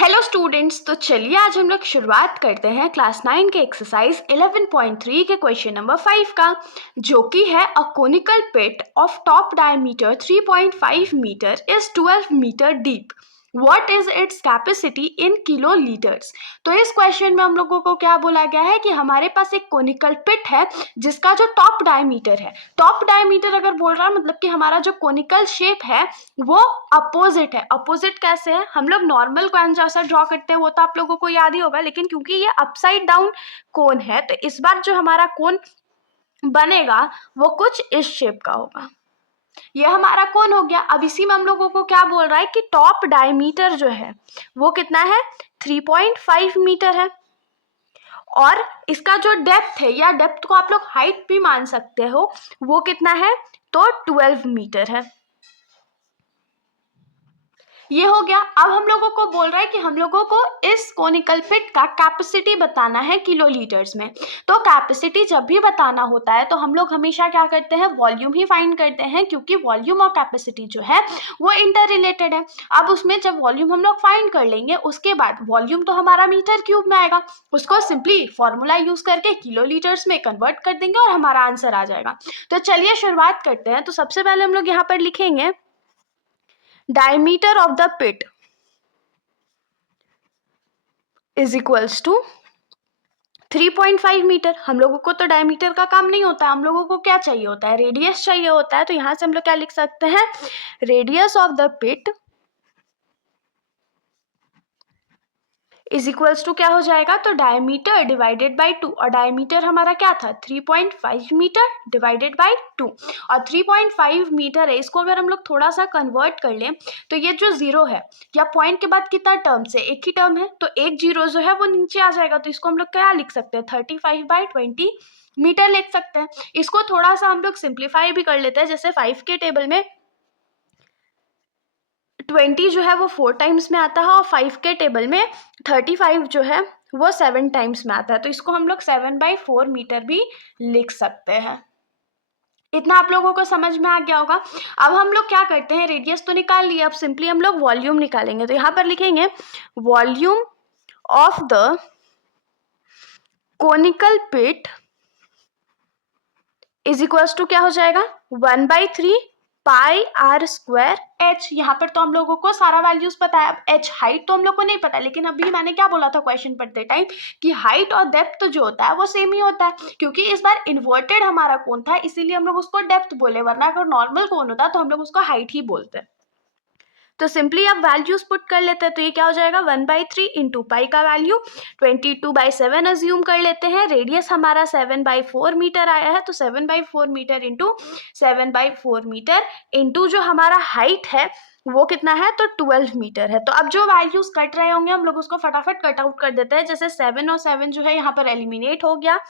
Hello students, तो चलिए आज हम लोग शुरुआत करते हैं क्लास 9 के एक्सरसाइज 11.3 के क्वेश्चन नंबर 5 का, जो कि है a conical pit of top diameter 3.5 metre is 12 metre deep. What is its capacity in kilo litres. तो इस क्वेश्चन में हम लोगों को क्या बोला गया है कि हमारे पास एक कोनिकल पिट है जिसका जो टॉप डायमीटर है, टॉप डायमीटर अगर बोल रहा है मतलब कि हमारा जो कोनिकल शेप है वो अपोजिट है। अपोजिट कैसे है, हम लोग नॉर्मल कोन जैसा ड्रॉ करते हैं वो तो आप लोगों को याद ही होगा, लेकिन क्योंकि ये अपसाइड डाउन कोन है तो इस बार जो हमारा कोन बनेगा वो कुछ इस शेप का होगा। ये हमारा कोन हो गया। अब इसी में हम लोगों को क्या बोल रहा है कि टॉप डायमीटर जो है वो कितना है, 3.5 मीटर है, और इसका जो डेप्थ है या डेप्थ को आप लोग हाइट भी मान सकते हो वो कितना है, तो 12 मीटर है। ये हो गया। अब हम लोगों को बोल रहा है कि हम लोगों को इस कोनिकल पिट का कैपेसिटी बताना है किलो लीटर्स में। तो कैपेसिटी जब भी बताना होता है तो हम लोग हमेशा क्या करते हैं, वॉल्यूम ही फाइंड करते हैं, क्योंकि वॉल्यूम और कैपेसिटी जो है वो इंटर रिलेटेड है। अब उसमें जब वॉल्यूम हम लोग फाइंड कर लेंगे उसके बाद वॉल्यूम तो हमारा मीटर क्यूब में आएगा, उसको सिंपली फॉर्मूला यूज करके किलो लीटर्स में कन्वर्ट कर देंगे और हमारा आंसर आ जाएगा। तो चलिए शुरुआत करते हैं। तो सबसे पहले हम लोग यहाँ पर लिखेंगे diameter of the pit is equals to 3.5 metre. हम लोगों को तो डायमीटर का काम नहीं होता है, हम लोगों को क्या चाहिए होता है, रेडियस चाहिए होता है। तो यहां से हम लोग क्या लिख सकते हैं, radius of the pit is equals to क्या हो जाएगा, तो डायमीटर डिवाइडेड बाई 2, और डायमीटर हमारा क्या था 3.5 मीटर डिवाइडेड बाई 2, और 3.5 मीटर है। इसको अगर हम लोग थोड़ा सा कन्वर्ट कर लें तो ये जो जीरो है या पॉइंट के बाद कितना टर्म्स है, एक ही टर्म है, तो एक जीरो जो है वो नीचे आ जाएगा। तो इसको हम लोग क्या लिख सकते हैं, 35/20 मीटर लिख सकते हैं। इसको थोड़ा सा हम लोग सिंप्लीफाई भी कर लेते हैं, जैसे 5 के टेबल में 20 जो है वो 4 टाइम्स में आता है और 5 के टेबल में 35 जो है वो 7 टाइम्स में आता है। तो इसको हम लोग 7/4 मीटर भी लिख सकते हैं। इतना आप लोगों को समझ में आ गया होगा। अब हम लोग क्या करते हैं, रेडियस तो निकाल लिया, अब सिंपली हम लोग वॉल्यूम निकालेंगे। तो यहाँ पर लिखेंगे volume of the conical pit is equals to क्या हो जाएगा, 1/3 पाई आर स्क्वायर एच। यहाँ पर तो हम लोगों को सारा वैल्यूज पता है। अब एच हाइट तो हम लोग को नहीं पता, लेकिन अभी मैंने क्या बोला था क्वेश्चन पढ़ते टाइम कि हाइट और डेप्थ जो होता है वो सेम ही होता है, क्योंकि इस बार इन्वर्टेड हमारा कोन था इसीलिए हम लोग उसको डेप्थ बोले, वरना अगर नॉर्मल कोन होता तो हम लोग उसको हाइट ही बोलते। तो सिंपली अब वैल्यूज पुट कर लेते हैं। तो ये क्या हो जाएगा, 1/3 इंटू पाई का वैल्यू 22/7 अज्यूम कर लेते हैं। रेडियस हमारा 7/4 मीटर आया है, तो 7/4 मीटर इंटू 7/4 मीटर इंटू जो हमारा हाइट है वो कितना है, तो 12 मीटर है। तो अब जो वैल्यूज कट रहे होंगे हम लोग उसको फटाफट कट आउट कर देते हैं। जैसे 7 और 7 जो है यहाँ पर एलिमिनेट हो गया,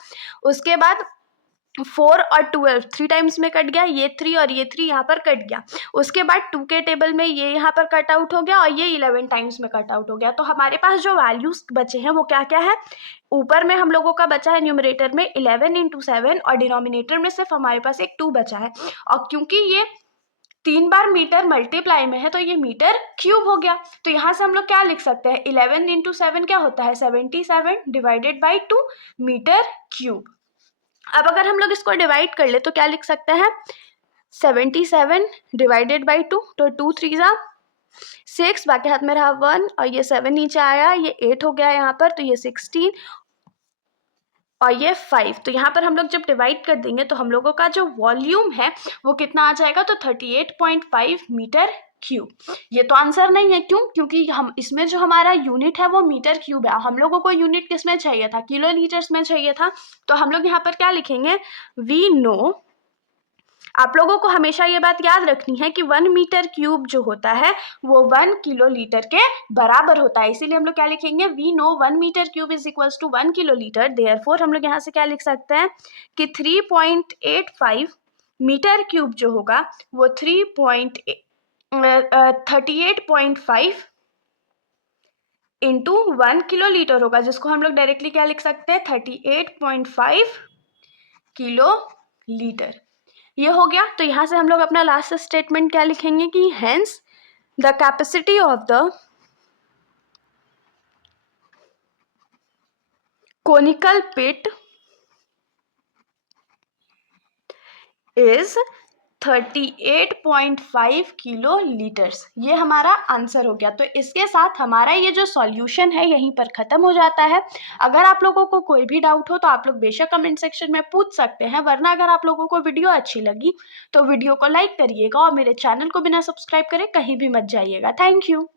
उसके बाद 4 और 12 3 टाइम्स में कट गया, ये 3 और ये 3 यहाँ पर कट गया। उसके बाद 2 के टेबल में ये यहाँ पर कट आउट हो गया और ये 11 टाइम्स में कट आउट हो गया। तो हमारे पास जो वैल्यूज बचे हैं वो क्या क्या है, ऊपर में हम लोगों का बचा है न्यूमरेटर में 11 इंटू 7 और डिनोमिनेटर में सिर्फ हमारे पास एक 2 बचा है। और क्योंकि ये 3 बार मीटर मल्टीप्लाई में है तो ये मीटर क्यूब हो गया। तो यहाँ से हम लोग क्या लिख सकते हैं, 11 इंटू 7 क्या होता है, 77 डिवाइडेड बाई 2 मीटर क्यूब। अब अगर हम लोग इसको डिवाइड कर ले तो क्या लिख सकते हैं, 77 डिवाइडेड बाई 2, तो 2 3 जा 6, बाकी हाथ में रहा 1 और ये 7 नीचे आया, ये 8 हो गया यहाँ पर, तो ये 16 और ये 5। तो यहाँ पर हम लोग जब डिवाइड कर देंगे तो हम लोगों का जो वॉल्यूम है वो कितना आ जाएगा, तो 38.5 मीटर क्यूब। ये तो आंसर नहीं है, क्यों, क्योंकि हम इसमें जो हमारा यूनिट है वो मीटर क्यूब है। हम लोगों को यूनिट किस में चाहिए था, किलो लीटर्स में चाहिए था। तो हम लोग यहाँ पर क्या लिखेंगे, वी नो। आप लोगों को हमेशा ये बात याद रखनी है कि 1 मीटर क्यूब जो होता है वो 1 किलो लीटर के बराबर होता है, इसीलिए हम लोग क्या लिखेंगे, we know 1 metre cube is equals to 1 kilo litre. Therefore हम लोग यहाँ से क्या लिख सकते हैं कि 3.85 मीटर क्यूब जो होगा वो 38.5 इंटू 1 किलो लीटर होगा, जिसको हम लोग डायरेक्टली क्या लिख सकते हैं, 38.5 किलो लीटर। ये हो गया। तो यहाँ से हम लोग अपना लास्ट स्टेटमेंट क्या लिखेंगे कि hence the capacity of the conical pit is 38.5 kilo litres. ये हमारा आंसर हो गया। तो इसके साथ हमारा ये जो सॉल्यूशन है यहीं पर ख़त्म हो जाता है। अगर आप लोगों को कोई भी डाउट हो तो आप लोग बेशक कमेंट सेक्शन में पूछ सकते हैं, वरना अगर आप लोगों को वीडियो अच्छी लगी तो वीडियो को लाइक करिएगा और मेरे चैनल को बिना सब्सक्राइब करे कहीं भी मत जाइएगा। Thank you.